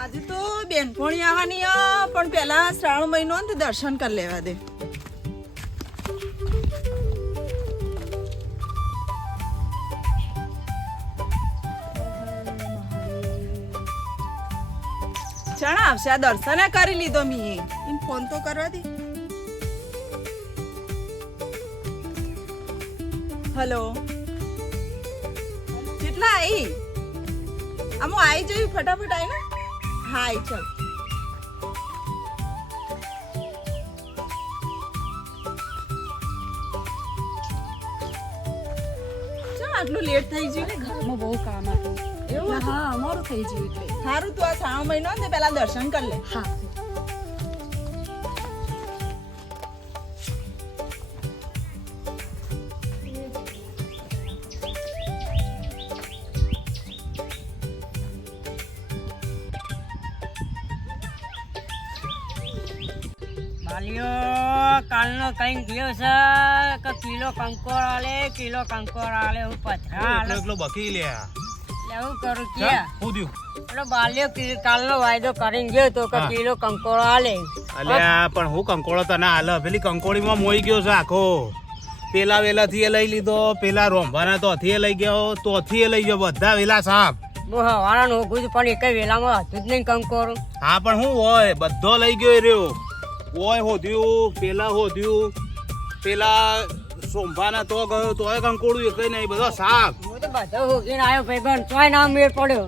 આજે તો બેનપણી આવવાની પણ પેલા શ્રાવણ મહિનો ને દર્શન કરી લેવા દે. ચણા આવશે આ દર્શન કરી લીધો મી એમ ફોન તો કરવા દે. હેલો કેટલા આવી આમ આવી જઈ ફટાફટ આવી ને. હા આવી ચાલ. ચા આટલું લેટ થઈ ગયું? ઘરમાં બહુ કામ હતું. એવું? હા અમારું થઈ ગયું એટલે. સારું તું આ શ્રાવણ મહિનો ને પેલા દર્શન કરી લે. હા કાલનો કઈ ગયો છે કે કિલો કંકોર આલે હું પથરા એકલો બકી લ્યા એવું કરું કે હું દ્યું એટલે બાલ્યો કાલનો વાયદો કરીને ગયો તો કે કિલો કંકોર આલે. અલ્યા પણ હું કંકોળો તને હાલ પેલી કંકોળીમાં મોઈ ગયો છે આખો. પેલા વેલાથી એ લઈ લીધો, પેલા રોંભાના તોથી લઈ ગયો, તોથી લઈ ગયો, બધા વેલા સાપ. બહુ હવાના નોખું છું પણ એક વેલામાં હતું જ નહીં કંકોર. હા પણ હું હોય બધો લઈ ગયો રહ્યો. ઓય હોધ્યું, પેલા હોધ્યું, પેલા સોંભાના તો ગયો તોય કંકોડું એક નહીં, બધો સાપ. હું તો બધો હોગીને આવ્યો ભાઈ તોય ના મેળ પડ્યો.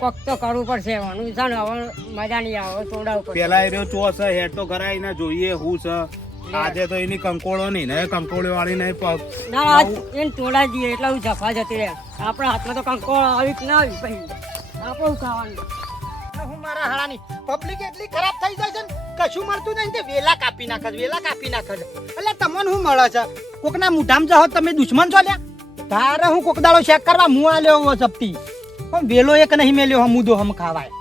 કોક તો કરવું પડશે એવાનું છે ને હવે મજા નહીં આવે તોડાવું પડશે. પેલા એ રહ્યો ચો છે હેડ તો કરાય ને જોઈએ હું છે. આજે તો એની કંકોળો નહીં ને કંકોળો વાળી નહીં પગ ના આજ એને તોડા દઈએ એટલે હું જફા જતી રહે. આપણા હાથમાં તો કંકોળ આવી કે ના આવી પછી આપણું ખાવાનું. હું મારા હાળાની પબ્લિક એટલી ખરાબ થઈ જાય છે ને કશું મળતું નહીં તે વેલા કાપી નાખે એટલે તમને હું મળે છે કોકના મુઢામ જાઓ તમે દુશ્મન છો લ્યા. તારે હું કોક દાડો ચેક કરવા મું આલ્યો હો સપટી પણ વેલો એક નહીં મેલ્યો હમ મુદો હમ ખાવાય.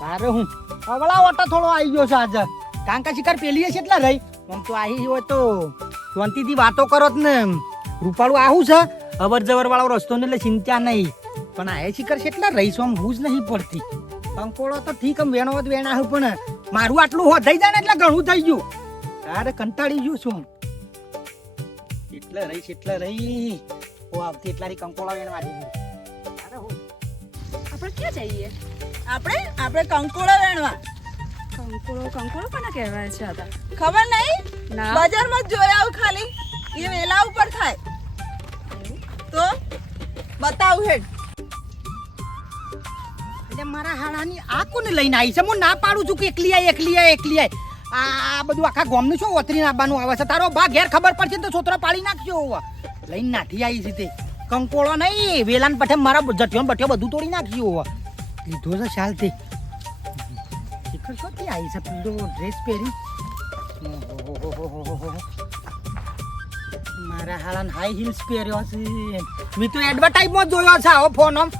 તારે હું અવળા ઓટો થોડો આવી ગયો છે આજે કાંકા શિકાર પેલી છે એટલે રહી આમ તો આવી હોય તો શાંતિથી વાતો કરો જ ને. રૂપાળું આવું છે અવર જવર વાળો રસ્તો ને એટલે ચિંતા નહીં પણ આ શિકાર છે એટલે રહીશું આમ હું જ નહીં પડતી. કંકોળો તો ઠીક આમ વેણો જ વેણા પણ મારું આટલું હો થઈ જાય ને એટલે ઘણું થઈ ગયું. તારે કંટાળી ગયું છું એટલે રહી ઓ આવતી એટલા કંકોળો વેણવા દે. આપણે ક્યાં જઈએ? આપણે કંકોળો વેણવા. કંકોળો કોને કહેવાય છે આતા? ખબર નહીં? ના. બજારમાં જ જોયા આવું ખાલી એ વેલા ઉપર થાય તો બતાવું હેડ. એટલે મારા હાડાની આ કોને લઈને આવી છે? હું ના પાડું છું કે એકલી આય. આ બધું આખા ગામનું શું ઓતરીને આવવાનું આવે છે? તારો બા ઘેર ખબર પડશે તો છોતરો પાડી નાખજો. લઈને નાથી આવી છે તે કંકોળો નહીં વેલાન પઠે મારા જઠ્યો બઠ્યો બધું તોડી નાખ્યો. લીધો છે શાલ તે શિખર શોથી આવી છે પીળો ડ્રેસ પહેરી. મારા હાડાને હાઈ હીલ્સ પહેર્યો છે. મેં તો એડવર્ટાઈઝમાં જોયો છે આવો ફોન આમ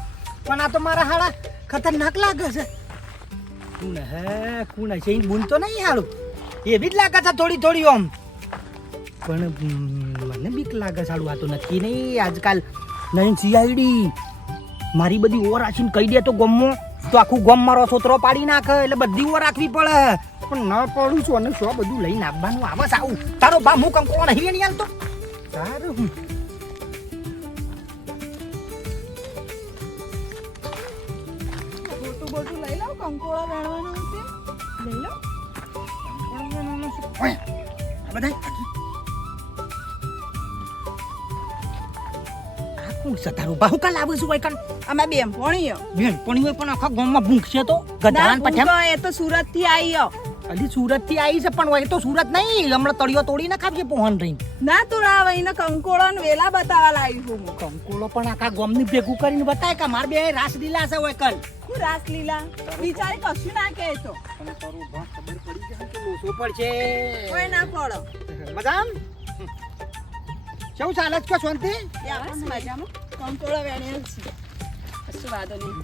પણ આ તો મારા હાડા ખતરનાક લાગે છે. કોણ હશે એ બૂન તો નહીં હારું એવી જ લાગે છે થોડી આમ પણ મને બીક લાગે છે હારું. આ તો નક્કી નહીં આજકાલ નહીં સીઆઈડી મારી બધી ઓવર રાખીને કહી દે તો ગમો તો આખું ગમ મારો છોતરો પાડી નાખે એટલે બધી ઓવર રાખવી પડે પણ ન પડું છું અને શું બધું લઈને આવવાનું આવે છે આવું. તારો બા હું કંકોળો નહીં નહીં હાલતો સારું હું બોટું લઈ લઉં કંકોળો વેણવાનું છે લઈ લો. અમે બેનપણીઓ બેનપણી પણ આખા ગામમાં ભૂંકશે તો ગધાન પઠ્યા. એ તો સુરત થી આવી અલી સુરત થી આવી છે પણ એ તો સુરત નહીં હમણાં તળિયો તોડી નાખાવશે પોહન રહીને. ના તોડાવે એને કંકોળો ને વેલા બતાવવા લાવી હું. કંકોળો પણ આખા ગામની ભેગું કરીને બતાય કે માર બે રાસલીલા છે હોય કલ. હું રાસલીલા બિચારી કશું ના કહે તો ખબર પડી જાય તો લોસો પડશે. કોઈ ના પડો. મજામ કેવું ચાલે છે શાંતિ? બસ મજામાં. કંકોળો વેણ્યા છે કશું વાંધો નહીં.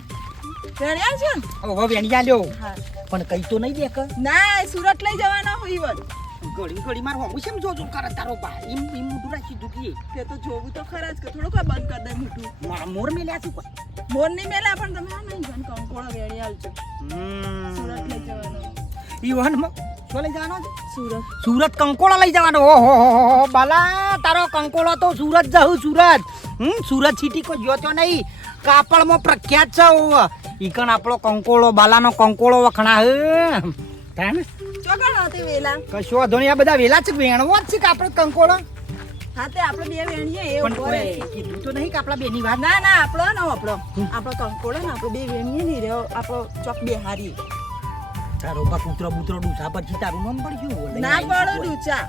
વેણ્યા છે ને? હવે વેણિયા લ્યો હા પણ કઈ તો નહીં દેખ. ના સુરત લઈ જવાના હોય ઈવન. ઘડી ઘડી માર હોમું કેમ જોજો કરે તારો બા એમ મોઢું રાખી દુખી તે તો જોવું તો ખરા જ કે થોડું કોઈ બંધ કરી દે મોઢું. મારા મોર મેલ્યા છું કોઈ મોર નહીં મેલા પણ તમે આ નહીં જન કંકોળો વેણી આવજો. સુરત લઈ જવાનો. ઈવન શું લઈ જવાનો છે? સુરત. સુરત કંકોળો લઈ જવાનો ઓહો બાલા તારો કંકોળો તો સુરત જાઉં સુરત સુરત સિટી કોઈ જોતો નહીં કાપડમાં પ્રખ્યાત છે ઈકણ આપણો કંકોળો બાલાનો કંકોળો વખણા હે તાને ચોકણ હતી વેલા. કશો વાંધો નહીં આ બધા વેલા છે વેણવો જ છે કે આપણે કંકોળો હા તે આપણે બે વેણીએ એ પણ ઉભો રહે. કોઈ કીધું તો નહીં કે આપણા બેની વાત ના ના આપણો કંકોળો ને આપણે બે વેણીએ નહીં રહ્યો આપણો ચોક બે હારી. તારો બા કૂતરો બૂતરો ડૂસા પછી તારું નામ પડ્યું ના પડો ડૂચા.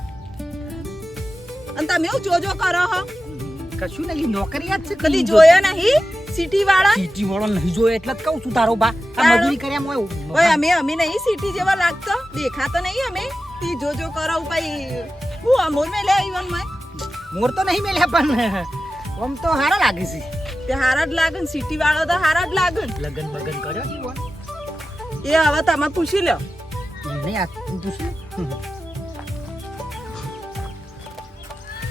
અને તમે એવું જોજો કરો હો. કશું નહીં નોકરી જ છે કદી જોયો નહીં સિટી વાળા? સિટી વાળો નહીં જોયો એટલે જ કહું છું તારો બા આ મજૂરી કર્યા મોય ઓય અમે નહીં સિટી જેવા લાગતો દેખાતો નહીં અમે. તી જોજો કરો ભાઈ હું અમોર મે લે ઈવન માં મોર તો નહીં મેલ્યા પણ આમ તો હારા લાગે છે તે હારા જ લાગે ને સિટી વાળો તો હારા જ લાગે ને. લગન બગન કર્યો છે બોલ એ હવે તમે પૂછી લો. નહીં આ તું શું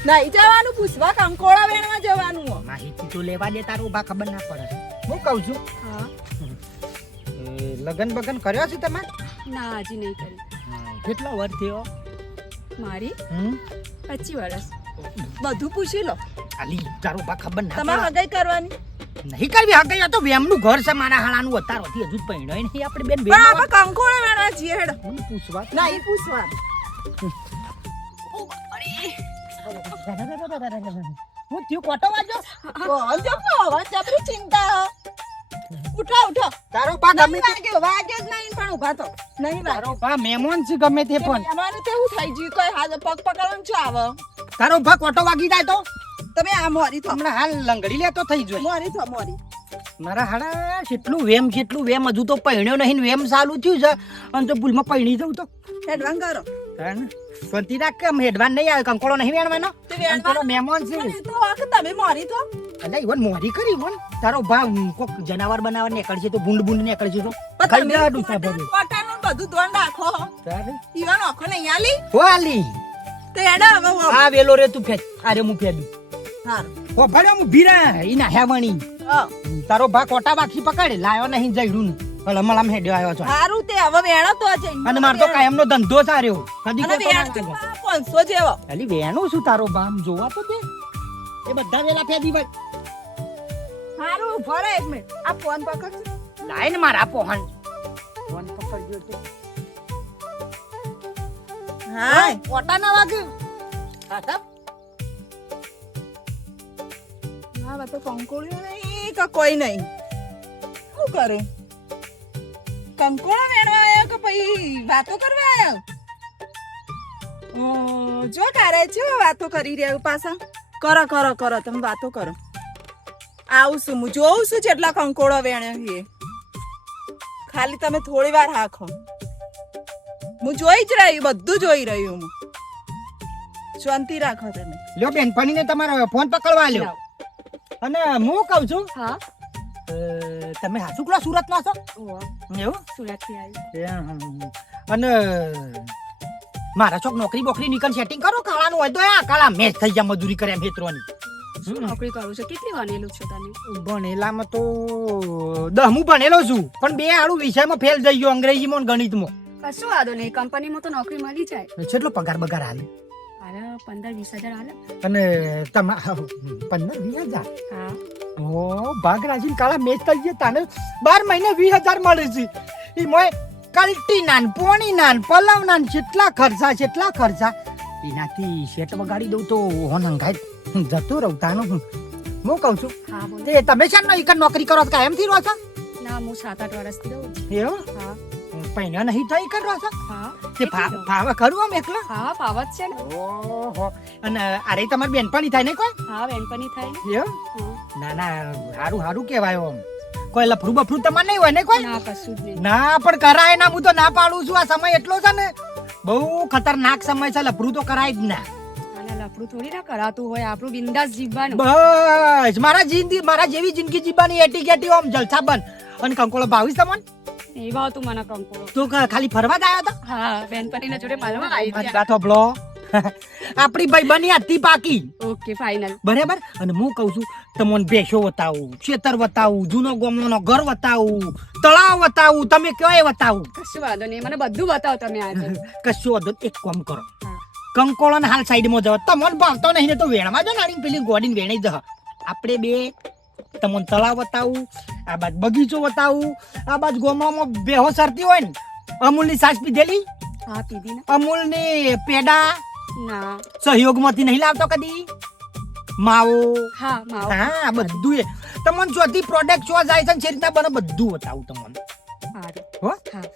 નહીં જવાનું પૂછવા કંકોળા વેણવા જવાનું હો. માહિતી તો લેવા દે તારો બા ખબર ના પડે હું કહું છું હા લગન બગન કર્યો છે તમે ના હજી નહીં કરી. કેટલો વર થયો મારી 25 વર્ષ. બધું પૂછી લો. આલી તારો બા ખબર ના તમારે પડે હગાઈ કરવાની. નહીં કરવી હગઈ આ તો વેમનું ઘર છે મારા હાણાનું અતારોથી હજુ જ પહેણ્યો નહીં આપણે બેન પણ વેમ આપણે કંકોળા વેણવા છીએ હેડ. પૂછવા નહીં પૂછવા. હું થયું કોટો વાજો જબરી ચિંતા હો. ઉઠો ઉઠો. તારો બા ગમે તે વાગ્યો જ નહીં પણ ઉભા તો નહીં વાગ્યો. તારો બા મહેમાન છે ગમે તે પણ અમારે તો એવું થઈ ગયું કોઈ હાલ પગ પકડવાનું છો આવે. તારો બા કોટો વાગી જાય તો તમે આ મોરી થો. હમણાં હાલ લંગડી લેતો થઈ જાય મોરી થો મોરી. મારા હાડા કેટલું વેમ હજુ તો પહેણ્યો નહીં ને વેમ ચાલુ થયું છે અને તો ભૂલમાં પહેણી જવું તો હેડવાન કરો. શાંતિ રાખ કે હેડવાન નહીં આવે કંકોળો નહીં વેણવાનો તે વેણવા- અને પેલો મહેમાન છે પણ એ તો વાંક તમે મોરી થો. એટલે ઈવન મોરી કરી ઈવન તારો ભાવ કોક જનાવર બનાવવા નીકળશે તો ભૂંડ નીકળશે તો પણ ખાઈ તમે જા ડૂસા ભરી પોતાનું બધું ધોન રાખો. તારે ઈવન ઓખો નહીં આલી વાલી તો હેડા હવે હું. આ વેલો રે તું ફેંક અરે હું ફેંદું હારું. ઓ ભડ્યો હું ભીરા ઈ નાહ્યા વણી હા. તારો ભા કોટા બાકી પકડે લાયો નહીં જઈડું હમણાં હેડ્યો આવ્યો છો હારું તે હવે વેણો તો જઈને. અને મારો તો કાયમનો ધંધો સાર્યો કદી અને કોટો ના વેણ લાગે. 500 જેવો. અલી વેણું શું તારો બામ જોવા તો દે એ બધા વેલા ફેદી ભાઈ હારું ઉભો રહે એક મિનિટ. આ ફોન પકડજો. લાઈન મારા પોહન ફોન પકડજો તો હા કોટા ના વાગે કાકા હા તો કંકોળ્યો નહીં કે કોઈ નહીં. શું કરે કંકોળો વેણવા આવ્યો કે પછી વાતો કરવા આવ્યો? જો તારે છે વાતો કરી રહ્યા પાછા. કરો કરો કરો તમે વાતો કરો. આવું છું હું જોઉં છું જેટલા કંકોળો વેણ્યો છે. ખાલી તમે થોડી વાર હાખો. હું જોઈ જ રહી બધું જોઈ રહ્યું હું. શાંતિ રાખો તમે. લ્યો બેનપણીને તમારો ફોન પકડવા લ્યો અને હું કહું છું હા તમે હાસુકલા સુરત ના છો એવું સુરત થી આવી. અને મારા ચોક નોકરી બોકરી નીકળ સેટિંગ કરો કાળાનું હોય તો આ કાળા મેચ થઈ જાય મજૂરી કર્યા મેત્રોની શું નોકરી કરું છું? કેટલી ભણેલું છે તમે? ભણેલામાં તો 10મું ભણેલો છું પણ બે આડું વિષયમાં ફેલ થઈ ગયો અંગ્રેજીમાં ને ગણિતમાં કશું વાંધો નહીં, કંપનીમાં તો નોકરી મળી જાય. કેટલો પગાર બગાર હાલે હાલે 15-20 હજાર હાલે. અને તમારા 15-20 હજાર હા ઓ ભાગ રાજીને કાળા મેચ થઈ ગયા તાને 12 મહિને 20,000 મળે છે ઈ મોય કલ્ટી નાન પોણી નાન પલવ નાન કેટલા ખર્ચા એનાથી શેટ વગાડી દઉં તો હોન હંગાઈ જતું રહું તાનું હું કહું છું હા બોલો. તે તમે છે ને એક નોકરી કરો છો કાયમ થી રહો છો ના હું 7-8 વર્ષથી રહું છું. એવું હા પૈણા નહીં થઈ કરો છો હા તે ભાવે ખરું આમ એકલા હા ફાવત છે ને. ઓહો અને અરે તમારી બેનપણી થાય ને કોઈ હા બેનપણી થાય ને. એવું હા. ના હારું કહેવાય આમ કોઈ લફરું બફરું તમારે નહીં હોય ને કોઈ ના કશું જ નહીં. ના પણ કરાય ના હું તો ના પાડું છું આ સમય એટલો છે ને બહુ ખતરનાક સમય છે લફરું તો કરાય જ ના આને લફડું થોડી ના કરાતું હોય, આપણું બિંદાસ જીવવાનું. બસ મારા જેવી જિંદગી જીવવાની એટી ગેટી ઓમ જલસા બન અને કંકોળો ભાવીશ તમને એ ભાવ તું મને કંકોડો. તો ખાલી ફરવા જ આવ્યો હતો? હા બેનપણીના જોડે મળવા આવી મારી ત્યાં. વાત સાંભળો. આપણી ભાઈબંધની હતી પાકી, ઓકે ફાઇનલ. બરાબર. અને હું કઉ છું તમને ભેંસો બતાવું, ખેતર બતાવું, જૂનો ગામનો ઘર બતાવું, તળાવ બતાવું, તમે કયો એ બતાવું. કશું વાંધો નહીં, મને બધું બતાવો તમે આજે. કશું વાંધો નહીં. એક કામ કરો, હા. કંકોળો ને હાલ સાઈડમાં જાવ. તમને ભાવતો નહીં ને તો વેણમાં જો નાની પેલી ગોડીને વેણી જ. આપણે બે તમને તળાવ બતાવું, આ બાજુ બગીચો બતાવું, આ બાજુ ગામમાં બેહો સરતી હોય ને, અમૂલની છાશ પીધેલી, હા પીધી ને. અમૂલની પેડા ના. સહયોગમાંથી નહીં લાવતો કદી, માવો. હા માવો. હા બધું એ તમને ચોથી પ્રોડક્ટ શું જાય છે ને છે રીતના બને બધું બતાવું તમને. સારું. હો હા.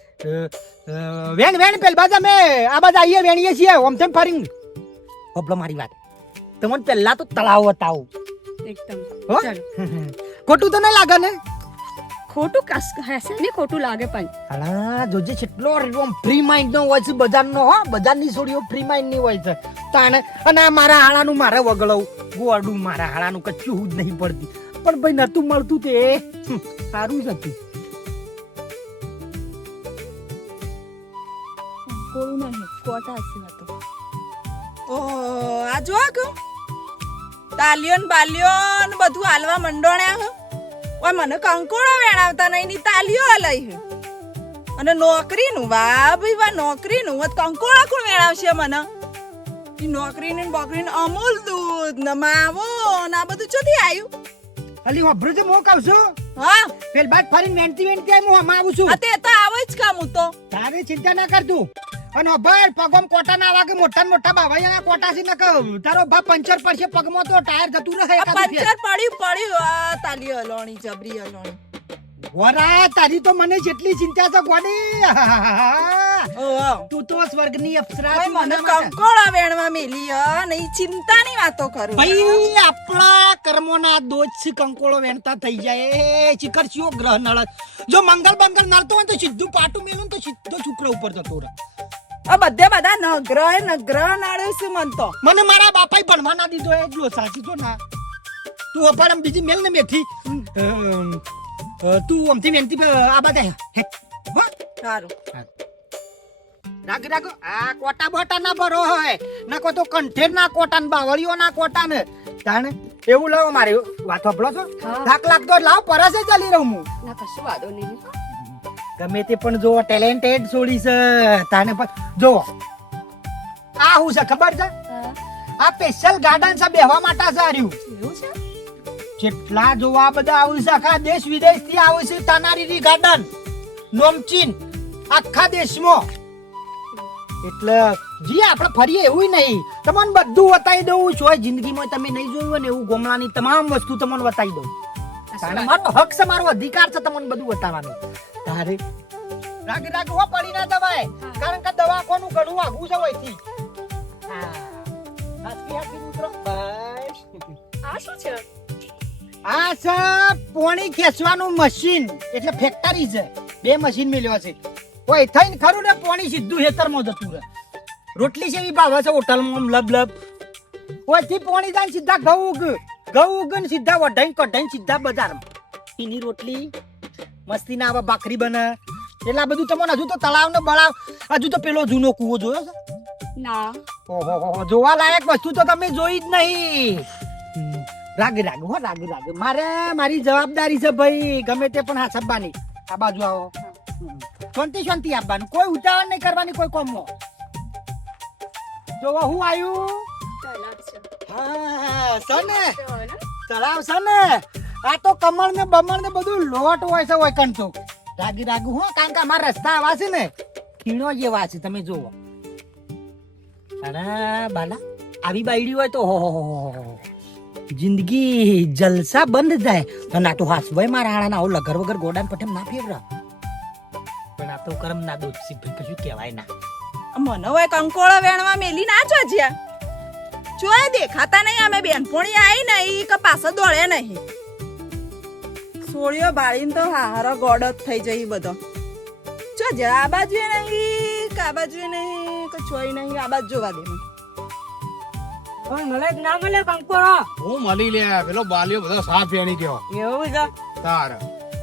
વેણ વેણ પેલ બાજુ અમે આ બાજુ આવીએ વેણીએ છીએ ઓમ તેમ ફરી. હોબળો મારી વાત, તમને પહેલા તો તળાવ બતાવું. એકદમ. હો? ચાલો. ખોટું તો નહીં લાગે ને? ખોટું હશે ને, ખોટું લાગે પણ. હા જોજે કેટલો ફ્રી માઇન્ડ નો હોય છે બજારનો. હો બજારની છોડીઓ ફ્રી માઇન્ડ ની હોય છે તાણે. અને આ મારા હાળાનું મારે વગળવું ગોળું, મારા હાળાનું કચ્ચું જ નહીં પડતી. પણ ભાઈ નતું મળતું તે સારું જ હતું. કોળું નહીં, કોટા હશે આ તો. ઓહો, આ જો કે તાલિયો ને બાલિયો ને બધું હાલવા મંડોણ્યા હે. ઓય મને કંકોડો વેણાવતા નહીં ની તાલિયો લઈ હે. અને નોકરીનું, વાહ ભાઈ વાહ, નોકરીનું હોત કંકોડા કોણ વેણાવશે મને? ઈ નોકરીને ને બોકરીને અમૂલ દૂધ ને માવો ને આ બધું ચોથી આવ્યું? અલી હોભરું છે મો કહું છું. હા પેલ બાદ ફરી વેણતી વેણતી આઈ હું આમાં આવું છું. આ તે તો આવે જ કામ હું તો. તારે ચિંતા ના કરતું. અને ભાઈ પગમ કોટા ના વાગે, મોટા ને મોટા બાવાઈના કોટા છે નક તારો ભા પંચર પડશે પગમાં તો ટાયર જતું રહે આ એકાદું ફેર. પંચર પડ્યું આ તાલિયો હલોણી જબરી હલોણી. વરા તારી તો મને જેટલી ચિંતા છે ગોડી. ઓહો તું તો સ્વર્ગની અપ્સરા ભાઈ છે મને મારા માટે. કંકોડા વેણવા મેલી હ ને ઈ ચિંતાની વાતો કરું. ભાઈ આપણા કર્મોના દોષ થી કંકોળો વેણતા થઈ જાય. ચિકર ચિયો ગ્રહ નળ. જો મંગળ બંગળ નળતો હોય તો સીધું પાટું મેલું ને તો સીધો શુક્ર ઉપર જતો રહે. આ બધા નગ્રહ નાડે છે મન તો. મને મારા બાપાએ ભણવા ના દીધો એટલો સાચી તો ના. તું અપાડમ બીજી મેલ ને મેથી તું અમથી વેનતી આ બધા હો સારું રાગ રાગ આ કોટા બોટા ના ભરો હોય નકો તો કંઠેર ના કોટા ને બાવળીઓ ના કોટા ને તાણે એવું લાવો મારે વાત સાંભળો છો. હા. થાક લાગતો લાવ પરસે ચાલી રહું હું. ના કશું વાંધો નહીં. ગમે તે પણ જો ટેલેન્ટેડ છોડી છે તાને પણ જો આ હું છે ખબર છે? હા. આ સ્પેશિયલ ગાર્ડન છે બેહવા માટે છે આર્યું. એવું છે? જેટલા જોવા બધા આવું છે આખા દેશ વિદેશ થી આવું છે તાનારીરી ગાર્ડન નોમચીન આખા દેશમાં. એટલે જી આપણે ફરીએ એવું નહીં, તમને બધું બતાવી દઉં છું. જિંદગીમાં તમે નહીં જોયું હોય ને એવું ગોમડાની તમામ વસ્તુ તમને બતાવી દઉં. તારે મારો હક છે, મારો અધિકાર છે તમને બધું બતાવવાનું. તારે રાગ રાગ હો પડી ના દવાય, કારણ કે દવાખાનું ઘણું આઘું છે હોયથી. હા હાથી હાથી મિત્રો બસ. આ શું છે? આ છે પોણી ખેંચવાનું મશીન, એટલે ફેક્ટરી છે. બે મશીન મેલ્યો છે. ઓય થઈને ખરું ને પોણી સીધું હેતરમાં જતું રહે. રોટલી છે એવી ભાવે છે હોટલમાં લબ લબ. ઓયથી પોણી જાય સીધા ઘઉં ઉગ ને સીધા વઢાઈ કઢાઈ સીધા બજારમાં. એની રોટલી મસ્તી ના આવે, ભાખરી બને. એટલા બધું તમને હજુ તો તળાવ ને બળાવ, હજુ તો પેલો જૂનો કૂવો જોયો છે? ના. ઓહો જોવા લાયક વસ્તુ તો તમે જોઈ જ નહીં. રાગ રાગ હો રાગ રાગ. મારી જવાબદારી છે ભાઈ, ગમે તે પણ હાસબવાની. આ બાજુ આવો, શાંતિ આપવાનું, કોઈ ઉતાવળ નહીં કરવાની કોઈ કોમમાં. જો હું આવ્યું. હા સને તળાવ છે ને, આ તો કમળ ને બમણ ને બધું લોટ હોય છે હોય કંઠો. રાગી રાગુ હો, કારણ કે અમારા રસ્તા આવા છે ને ખીણો જેવા છે તમે જોવો. અરે બાલા આવી બાયડી હોય તો હો જિંદગી જલસા બંધ જાય. અને આ તો હાસભાઈ મારા હાણા આવું લગર વગર ગોડાન પઠેમ ના ફેરવા. પણ આ તો કરમ ના દોષ છે ભાઈ, કશું કહેવાય ના. મને હોય કંકોળો વેણવા મેલી ના જોજ્યા જોયા દેખાતા નહીં. અમે બેનપોણી આવી નહીં કે પાછો દોડે નહીં. સોળીઓ બાળીને તો હારો ગોડ જ થઈ જઈ બધો. જોજે આ બાજુ નહીં કે આ બાજુ નહીં કે ચોઈ નહીં, આ બાજુ જોવા દે મને. મળે કે ના મળે કંકોડો? હું મળી લે પેલો બાલિયો બધો સાફ એની ગયો એવું છે? તાર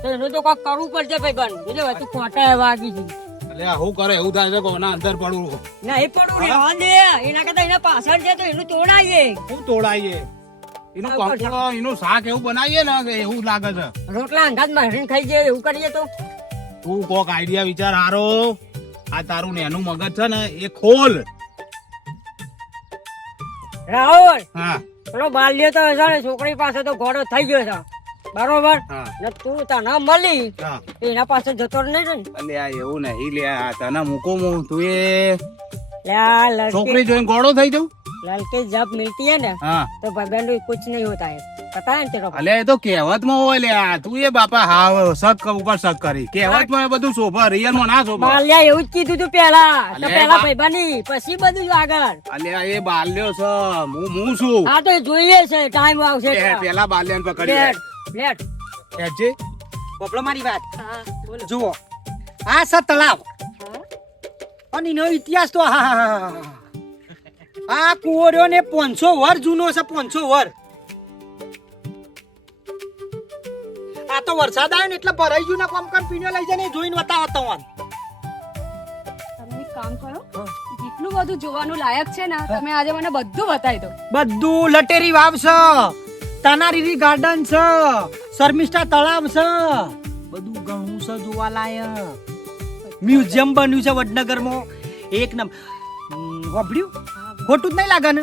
તો એનું તો કોક કરવું પડશે ભાઈબંધ એટલે હવે તું ખોટા એવા આગી છે એટલે આવું કરે એવું થાય છે કોના અંદર પડવું નહીં પડવું રહેવા દે એના કરતા એના પાછળ છે તો એનું તોડાઈએ હું તોડાઈએ એનું કંકોડો એનું શાક એવું બનાવીએ ને કે એવું લાગે છે રોટલા અંગાત મારીને ખાઈ જાય એવું કરીએ તો તું કોક આઈડિયા વિચાર હારો આ તારું નેનું મગજ છે ને એ ખોલ રાહુલ હા પેલો બાલ્યો તો હશે ને છોકરી પાસે તો ઘોડો થઈ ગયો છે બરોબર હા ને તું તને મળી હા એના પાસે જતો જ નહીં ને અલે આ એવું નહીં લે આ તને મૂકું હું તું એ લા લડકે છોકરી જોઈને ગોળો થઈ જાઉં लड़के जब मिलती है ना હા तो भगवान को कुछ नहीं होता है पता है तेरे को અલે એ તો કહેવતમાં હોય લે આ તું એ બાપા હા શક ઉપર શક કરી કહેવતમાં એ બધું શોભા રિયલમાં ના શોભા બાલ્યા એવું જ કીધું તું પેલા તો અલે પેલા બા- ભાઈબાની પછી બધું આગળ અલે આ એ બાલ્યો છે હું છું હા તો જોઈએ છે ટાઈમ આવશે એ પેલા બાલ્યાને પકડી લેટ લેટ લે પોપડો મારી વાત હા બોલો જુઓ આ છે તળાવ અને એનો ઇતિહાસ તો હા આ કુંવર્યો ને 500 વર્ષ જૂનો છે 500 વર્ષ આ તો વરસાદ આવ્યો ને એટલે ભરાઈ ગયું ને કોમ કોમ પીને લઈ જાય ને જોઈને બતાવો તમન તમે એક કામ કરો જેટલું બધું જોવાનું લાયક છે ને તમે આજે મને બધું બતાવી દો બધું લટેરી વાવ છે તાનારીરી ગાર્ડન છે શર્મિષ્ઠા તળાવ છે બધું ઘણું છે જોવા લાયક મ્યુઝિયમ બન્યું છે વડનગરમાં એક નંબર વાપર્યું ખોટું જ નહીં લાગે ને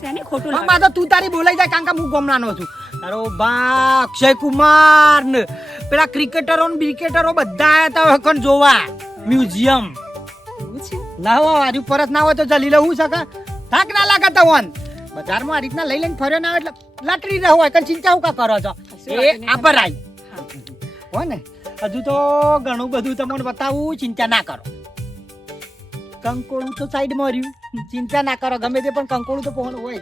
શેને ખોટું લાગે? માં તો તું તારી બોલાઈ જાય કારણ કે હું ગમલાનો છું તારો બા અક્ષય કુમાર ને પેલા ક્રિકેટરો ને ક્રિકેટરો બધા આયા તા હકન જોવા મ્યુઝિયમ એવું છે? ના હોય આજુ પરત ના હોય તો જલી લઉં શકે થાક ના લાગે તો વન બજારમાં આ રીતના લઈ લઈને ફર્યો ના હોય એટલે લટરી રહ્યો હોય કઈ ચિંતા હું કા કરો છો એ આબર આઈ હો ને હજુ તો ઘણું બધું તમને બતાવું ચિંતા ના કરો કંકોળું તો સાઈડમાં રહ્યું ચિંતા ના કરો ગમે તે પણ કંકોળું તો પહોંચ હોય